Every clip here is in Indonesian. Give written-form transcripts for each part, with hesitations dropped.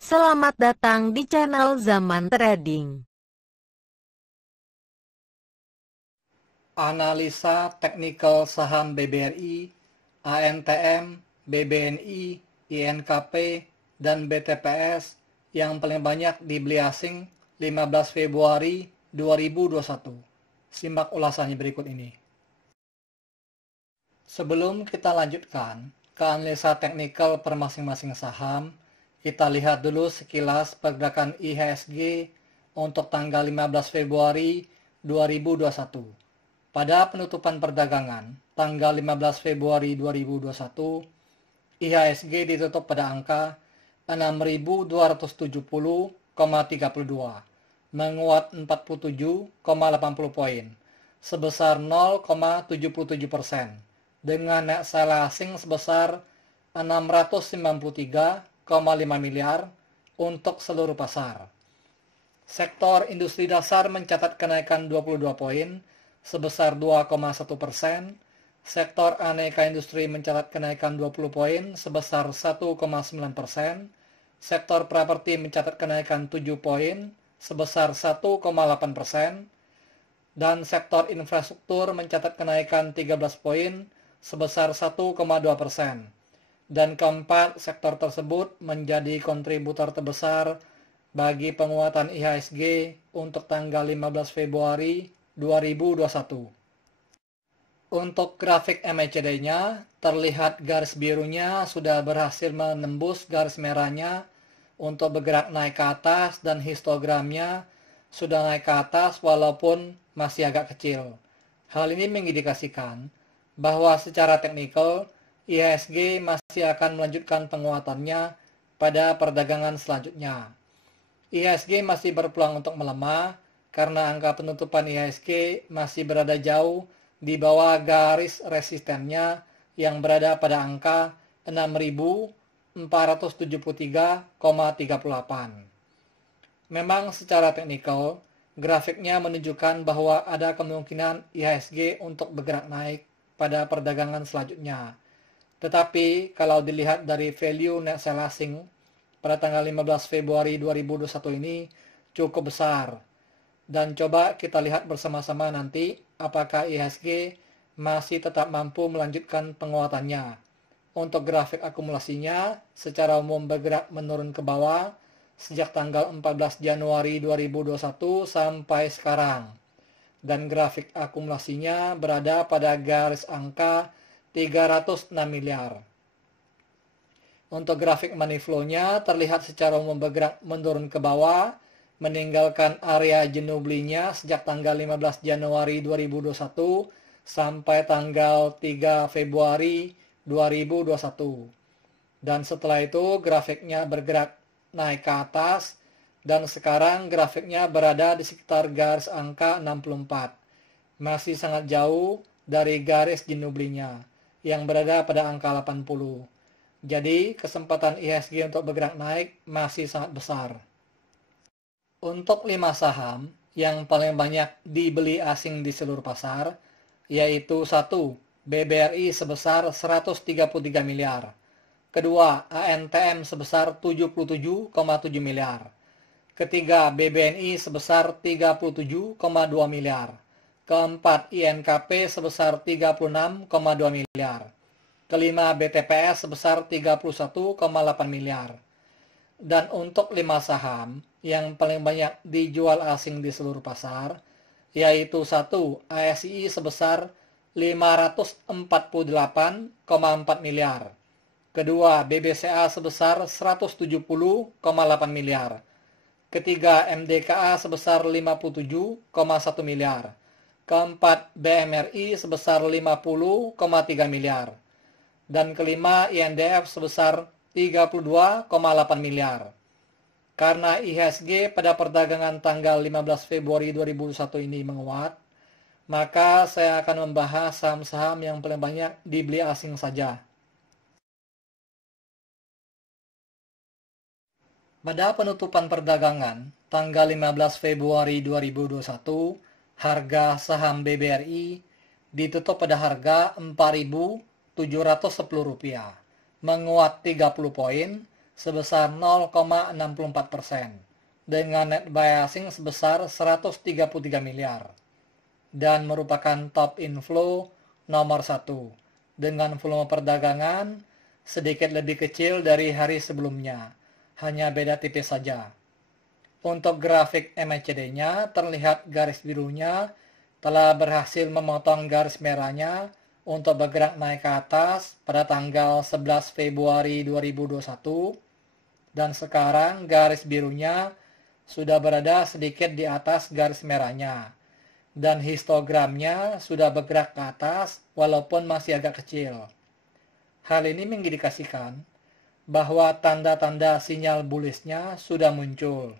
Selamat datang di channel Zaman Trading. Analisa teknikal saham BBRI, ANTM, BBNI, INKP, dan BTPS yang paling banyak dibeli asing 15 Februari 2021. Simak ulasannya berikut ini. Sebelum kita lanjutkan ke analisa teknikal per masing-masing saham, kita lihat dulu sekilas pergerakan IHSG untuk tanggal 15 Februari 2021. Pada penutupan perdagangan tanggal 15 Februari 2021, IHSG ditutup pada angka 6.270,32, menguat 47,80 poin, sebesar 0,77%, dengan net sell asing sebesar 693,5 miliar untuk seluruh pasar. Sektor industri dasar mencatat kenaikan 22 poin, sebesar 2,1%, sektor aneka industri mencatat kenaikan 20 poin sebesar 1,9%, sektor properti mencatat kenaikan 7 poin sebesar 1,8%, dan sektor infrastruktur mencatat kenaikan 13 poin sebesar 1,2%. Dan keempat, sektor tersebut menjadi kontributor terbesar bagi penguatan IHSG untuk tanggal 15 Februari 2021. Untuk grafik MACD-nya, terlihat garis birunya sudah berhasil menembus garis merahnya untuk bergerak naik ke atas, dan histogramnya sudah naik ke atas walaupun masih agak kecil. Hal ini mengindikasikan bahwa secara teknikal IHSG masih akan melanjutkan penguatannya pada perdagangan selanjutnya. IHSG masih berpeluang untuk melemah karena angka penutupan IHSG masih berada jauh di bawah garis resistennya yang berada pada angka 6.473,38. Memang secara teknikal, grafiknya menunjukkan bahwa ada kemungkinan IHSG untuk bergerak naik pada perdagangan selanjutnya. Tetapi kalau dilihat dari value net sell asing pada tanggal 15 Februari 2021 ini cukup besar. Dan coba kita lihat bersama-sama nanti apakah IHSG masih tetap mampu melanjutkan penguatannya. Untuk grafik akumulasinya secara umum bergerak menurun ke bawah sejak tanggal 14 Januari 2021 sampai sekarang. Dan grafik akumulasinya berada pada garis angka 306 miliar. Untuk grafik money flow-nya terlihat secara umum bergerak menurun ke bawah, meninggalkan area jenuh belinya sejak tanggal 15 Januari 2021 sampai tanggal 3 Februari 2021. Dan setelah itu grafiknya bergerak naik ke atas, dan sekarang grafiknya berada di sekitar garis angka 64. Masih sangat jauh dari garis jenuh belinya yang berada pada angka 80. Jadi kesempatan IHSG untuk bergerak naik masih sangat besar. Untuk 5 saham yang paling banyak dibeli asing di seluruh pasar, yaitu 1. BBRI sebesar 133 miliar. Kedua, ANTM sebesar 77,7 miliar. Ketiga, BBNI sebesar 37,2 miliar. Keempat, INKP sebesar 36,2 miliar. Kelima, BTPS sebesar 31,8 miliar. Dan untuk 5 saham yang paling banyak dijual asing di seluruh pasar, yaitu 1. ASI sebesar 548,4 miliar. Kedua, BBCA sebesar 170,8 miliar. Ketiga, MDKA sebesar 57,1 miliar. Keempat, BMRI sebesar 50,3 miliar. Dan kelima, INDF sebesar 32,8 miliar. Karena IHSG pada perdagangan tanggal 15 Februari 2021 ini menguat, maka saya akan membahas saham-saham yang paling banyak dibeli asing saja. Pada penutupan perdagangan tanggal 15 Februari 2021, harga saham BBRI ditutup pada harga Rp4.710, menguat 30 poin sebesar 0,64%, dengan net buy asing sebesar 133 miliar, dan merupakan top inflow nomor 1, dengan volume perdagangan sedikit lebih kecil dari hari sebelumnya, hanya beda tipis saja. Untuk grafik MACD-nya, terlihat garis birunya telah berhasil memotong garis merahnya untuk bergerak naik ke atas pada tanggal 11 Februari 2021, dan sekarang garis birunya sudah berada sedikit di atas garis merahnya, dan histogramnya sudah bergerak ke atas walaupun masih agak kecil. Hal ini mengindikasikan bahwa tanda-tanda sinyal bullishnya sudah muncul,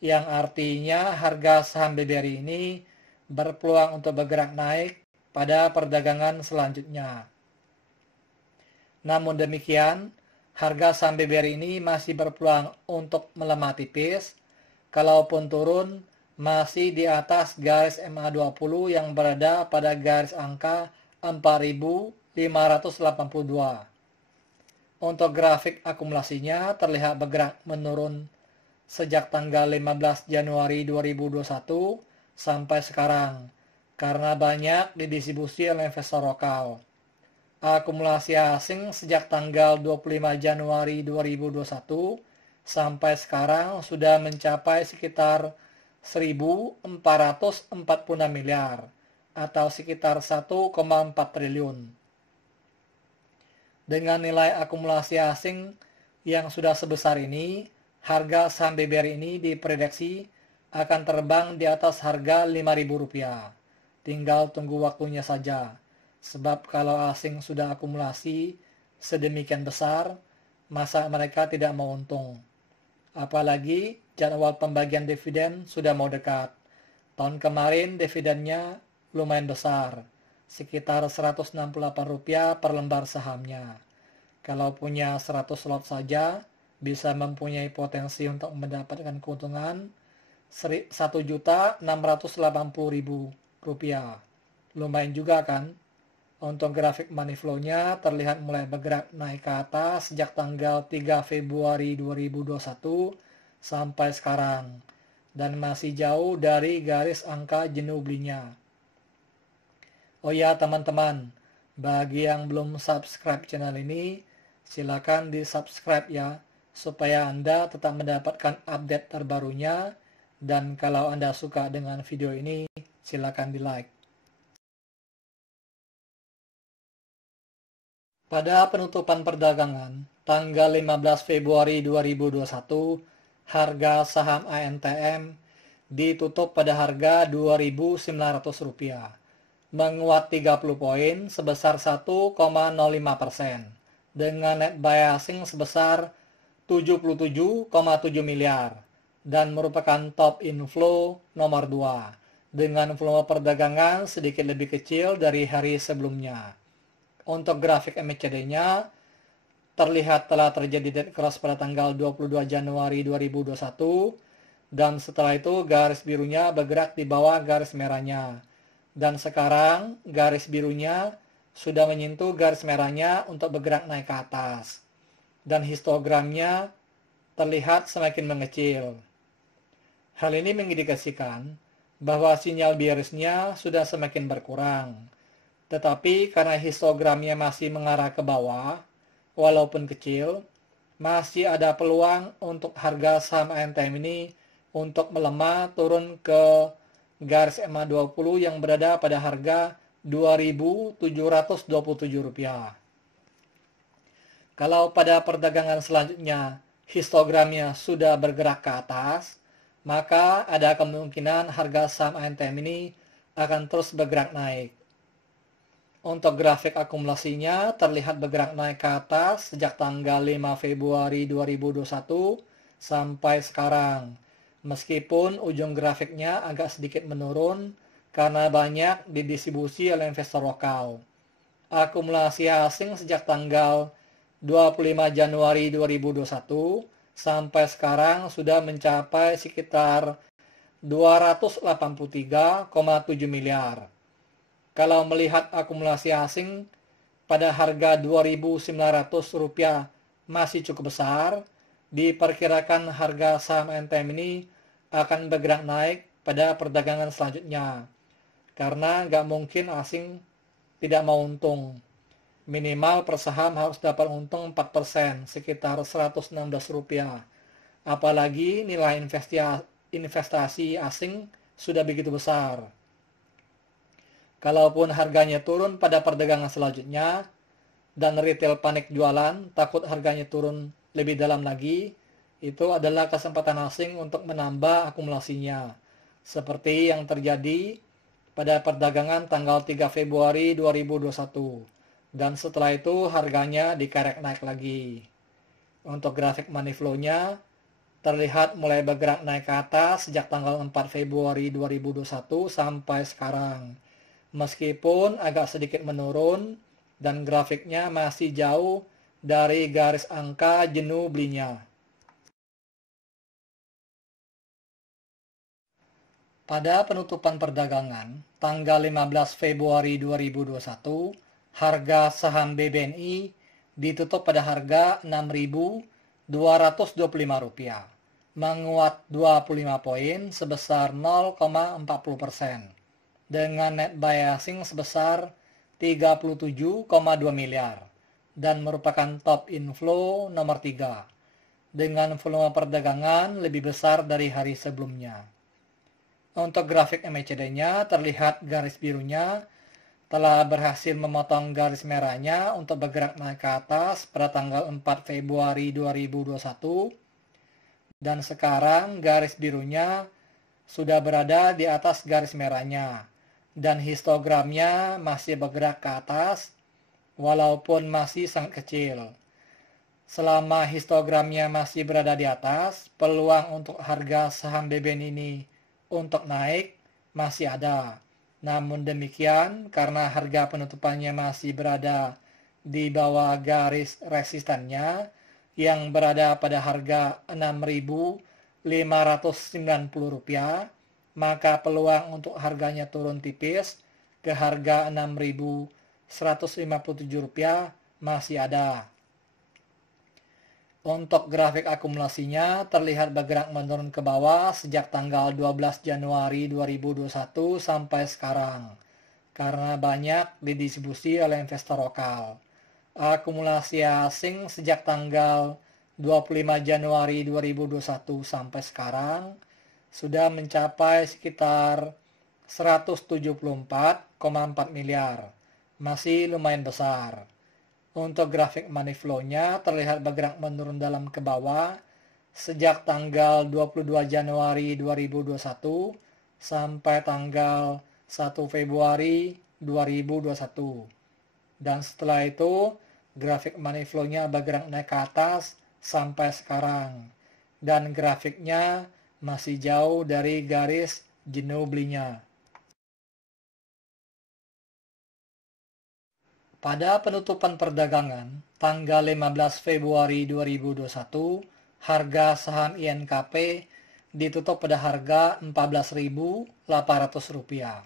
yang artinya harga saham BBRI ini berpeluang untuk bergerak naik pada perdagangan selanjutnya. Namun demikian, harga saham BBRI ini masih berpeluang untuk melemah tipis, kalaupun turun masih di atas garis MA20 yang berada pada garis angka 4.582. Untuk grafik akumulasinya terlihat bergerak menurun sejak tanggal 15 Januari 2021 sampai sekarang, karena banyak didistribusi oleh investor lokal. Akumulasi asing sejak tanggal 25 Januari 2021 sampai sekarang sudah mencapai sekitar 1.446 miliar atau sekitar 1,4 triliun. Dengan nilai akumulasi asing yang sudah sebesar ini, harga saham BBRI ini diprediksi akan terbang di atas harga Rp5.000. Tinggal tunggu waktunya saja. Sebab kalau asing sudah akumulasi sedemikian besar, masa mereka tidak mau untung. Apalagi jadwal pembagian dividen sudah mau dekat. Tahun kemarin dividennya lumayan besar, sekitar Rp168 per lembar sahamnya. Kalau punya 100 lot saja, bisa mempunyai potensi untuk mendapatkan keuntungan Rp1.680.000. Lumayan juga kan? Untuk grafik money flow-nya terlihat mulai bergerak naik ke atas sejak tanggal 3 Februari 2021 sampai sekarang, dan masih jauh dari garis angka jenuh belinya. Oh ya teman-teman, bagi yang belum subscribe channel ini, silakan di subscribe ya, supaya Anda tetap mendapatkan update terbarunya, dan kalau Anda suka dengan video ini, silakan di like. Pada penutupan perdagangan, tanggal 15 Februari 2021, harga saham ANTM ditutup pada harga Rp2.900, menguat 30 poin sebesar 1,05%, dengan net buy asing sebesar 77,7 miliar, dan merupakan top inflow nomor 2, dengan volume perdagangan sedikit lebih kecil dari hari sebelumnya. Untuk grafik MACD-nya, terlihat telah terjadi dead cross pada tanggal 22 Januari 2021, dan setelah itu garis birunya bergerak di bawah garis merahnya. Dan sekarang garis birunya sudah menyentuh garis merahnya untuk bergerak naik ke atas. Dan histogramnya terlihat semakin mengecil. Hal ini mengindikasikan bahwa sinyal bearishnya sudah semakin berkurang. Tetapi karena histogramnya masih mengarah ke bawah, walaupun kecil, masih ada peluang untuk harga saham ANTM ini untuk melemah turun ke garis MA20 yang berada pada harga Rp2.727. Kalau pada perdagangan selanjutnya histogramnya sudah bergerak ke atas, maka ada kemungkinan harga saham ANTM ini akan terus bergerak naik. Untuk grafik akumulasinya terlihat bergerak naik ke atas sejak tanggal 5 Februari 2021 sampai sekarang. Meskipun ujung grafiknya agak sedikit menurun karena banyak didistribusi oleh investor lokal. Akumulasi asing sejak tanggal 25 Januari 2021 sampai sekarang sudah mencapai sekitar 283,7 miliar. Kalau melihat akumulasi asing pada harga Rp2.900 masih cukup besar, Diperkirakan harga saham NTM ini akan bergerak naik pada perdagangan selanjutnya, karena nggak mungkin asing tidak mau untung. Minimal per saham harus dapat untung 4%, sekitar Rp116. Apalagi nilai investasi asing sudah begitu besar. Kalaupun harganya turun pada perdagangan selanjutnya, dan retail panik jualan, takut harganya turun lebih dalam lagi, itu adalah kesempatan asing untuk menambah akumulasinya. Seperti yang terjadi pada perdagangan tanggal 3 Februari 2021. Dan setelah itu harganya dikerek naik lagi. Untuk grafik money flow-nya terlihat mulai bergerak naik ke atas sejak tanggal 4 Februari 2021 sampai sekarang. Meskipun agak sedikit menurun dan grafiknya masih jauh dari garis angka jenuh belinya. Pada penutupan perdagangan tanggal 15 Februari 2021, harga saham BBNI ditutup pada harga Rp6.225, menguat 25 poin sebesar 0,40%, dengan net buy asing sebesar 37,2 miliar, dan merupakan top inflow nomor 3, dengan volume perdagangan lebih besar dari hari sebelumnya. Untuk grafik MACD-nya terlihat garis birunya telah berhasil memotong garis merahnya untuk bergerak naik ke atas pada tanggal 4 Februari 2021, dan sekarang garis birunya sudah berada di atas garis merahnya, dan histogramnya masih bergerak ke atas walaupun masih sangat kecil. Selama histogramnya masih berada di atas, peluang untuk harga saham BBN ini untuk naik masih ada. Namun demikian, karena harga penutupannya masih berada di bawah garis resistannya yang berada pada harga Rp6.590, maka peluang untuk harganya turun tipis ke harga Rp6.157 masih ada. Untuk grafik akumulasinya terlihat bergerak menurun ke bawah sejak tanggal 12 Januari 2021 sampai sekarang, karena banyak didistribusi oleh investor lokal. Akumulasi asing sejak tanggal 25 Januari 2021 sampai sekarang sudah mencapai sekitar 174,4 miliar, masih lumayan besar. Untuk grafik money flow-nya terlihat bergerak menurun dalam ke bawah sejak tanggal 22 Januari 2021 sampai tanggal 1 Februari 2021. Dan setelah itu grafik money flow-nya bergerak naik ke atas sampai sekarang. Dan grafiknya masih jauh dari garis jenuh belinya. Pada penutupan perdagangan tanggal 15 Februari 2021, harga saham INKP ditutup pada harga Rp14.800,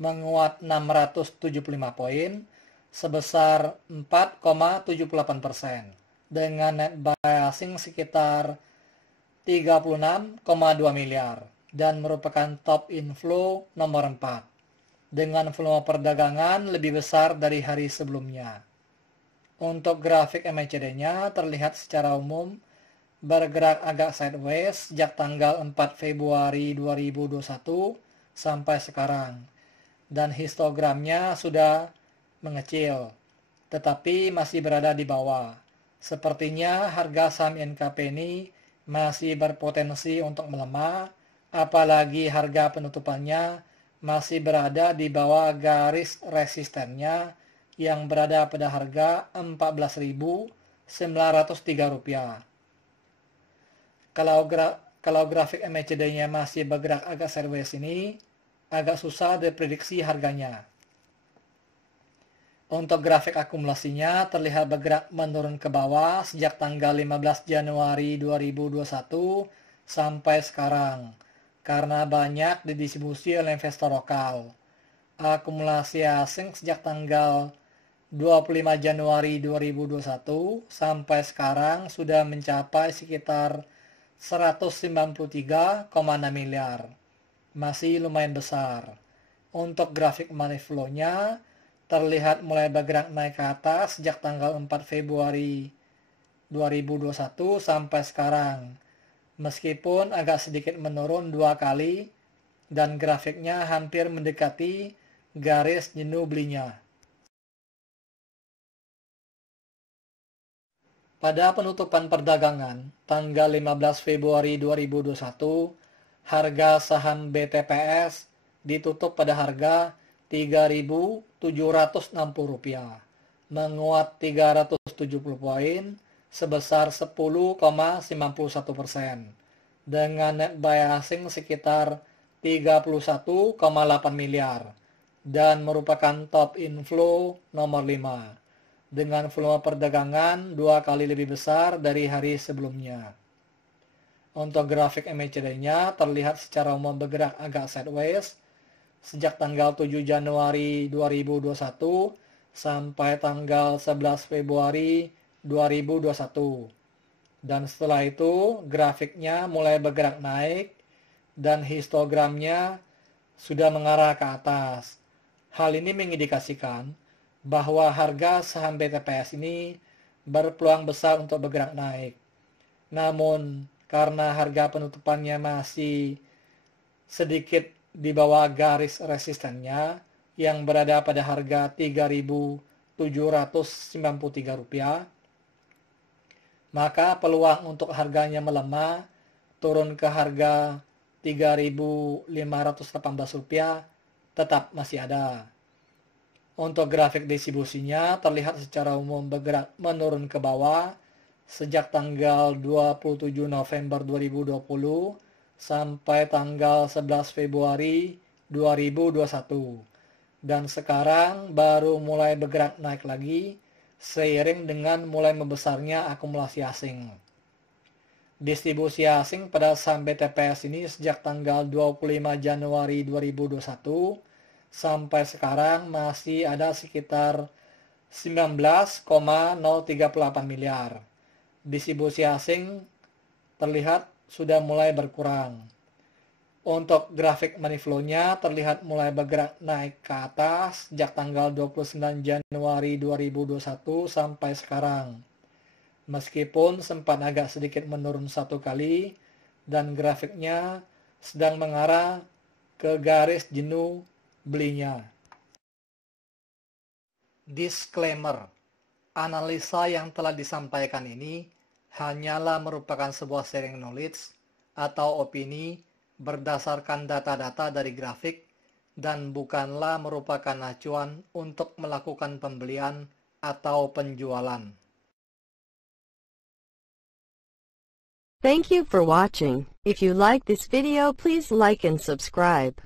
menguat 675 poin sebesar 4,78%, dengan net buy asing sekitar 36,2 miliar dan merupakan top inflow nomor 4. Dengan volume perdagangan lebih besar dari hari sebelumnya. Untuk grafik MACD-nya terlihat secara umum bergerak agak sideways sejak tanggal 4 Februari 2021 sampai sekarang, dan histogramnya sudah mengecil, tetapi masih berada di bawah. Sepertinya harga saham INKP ini masih berpotensi untuk melemah, apalagi harga penutupannya masih berada di bawah garis resistennya yang berada pada harga Rp14.903. Kalau grafik MACD-nya masih bergerak agak sideways ini, agak susah diprediksi harganya. Untuk grafik akumulasinya terlihat bergerak menurun ke bawah sejak tanggal 15 Januari 2021 sampai sekarang, karena banyak didistribusi oleh investor lokal. Akumulasi asing sejak tanggal 25 Januari 2021 sampai sekarang sudah mencapai sekitar 193,6 miliar. Masih lumayan besar. Untuk grafik money flow-nya terlihat mulai bergerak naik ke atas sejak tanggal 4 Februari 2021 sampai sekarang. Meskipun agak sedikit menurun 2 kali dan grafiknya hampir mendekati garis jenuh belinya. Pada penutupan perdagangan tanggal 15 Februari 2021, harga saham BTPS ditutup pada harga Rp3.760, menguat 370 poin sebesar 10,91%, dengan net buy asing sekitar 31,8 miliar dan merupakan top inflow nomor 5. Dengan volume perdagangan 2 kali lebih besar dari hari sebelumnya. Untuk grafik MACD-nya terlihat secara umum bergerak agak sideways sejak tanggal 7 Januari 2021 sampai tanggal 11 Februari 2021. Dan setelah itu grafiknya mulai bergerak naik dan histogramnya sudah mengarah ke atas. Hal ini mengindikasikan bahwa harga saham BTPS ini berpeluang besar untuk bergerak naik. Namun, karena harga penutupannya masih sedikit di bawah garis resistennya yang berada pada harga Rp3.793, maka peluang untuk harganya melemah turun ke harga Rp3.518 tetap masih ada. Untuk grafik distribusinya terlihat secara umum bergerak menurun ke bawah sejak tanggal 27 November 2020 sampai tanggal 11 Februari 2021. Dan sekarang baru mulai bergerak naik lagi seiring dengan mulai membesarnya akumulasi asing. Distribusi asing pada saham BTPS ini sejak tanggal 25 Januari 2021 sampai sekarang masih ada sekitar 19,038 miliar. Distribusi asing terlihat sudah mulai berkurang. Untuk grafik money flow-nya terlihat mulai bergerak naik ke atas sejak tanggal 29 Januari 2021 sampai sekarang. Meskipun sempat agak sedikit menurun 1 kali dan grafiknya sedang mengarah ke garis jenuh belinya. Disclaimer, analisa yang telah disampaikan ini hanyalah merupakan sebuah sharing knowledge atau opini berdasarkan data-data dari grafik dan bukanlah merupakan acuan untuk melakukan pembelian atau penjualan. Thank you for watching. If you like this video, please like and subscribe.